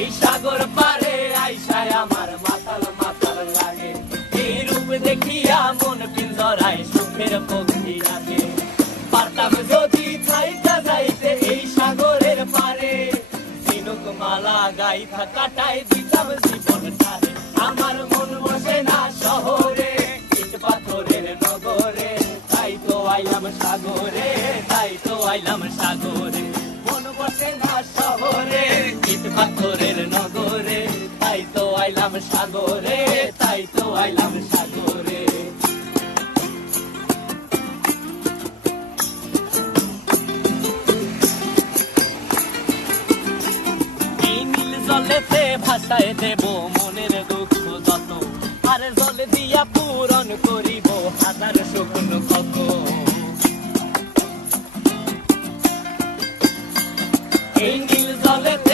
এই সাগর পারে আইসায় আমার মাতাল মাতাল লাগে। এই রূপ দেখিয়া মন পিঞ্জরায় সুখের পক্ষী রাখে। পারতাম যদি থাইকা যাইতে এই সাগরের পারে, ঝিনুক মালা গাইথা কাটায় দিতাম জীবনটারে। আমার মন বসে না শহরে, ইট পাথরের নগরে, তাই তো আইলাম সাগরে, তাই তো আইলাম সাগরে। মন বসে না শহরে, ইট পাথরের নগরে, তাই তো আইলাম সাগরে, তাই তো আইলাম সাগরে। এই নীল জলেতে ভাসায় দেব মনের দুঃখ যত, আর জল দিয়া পূরণ করিব হাজার শুকনো ক্ষত। এই নীল জলেতে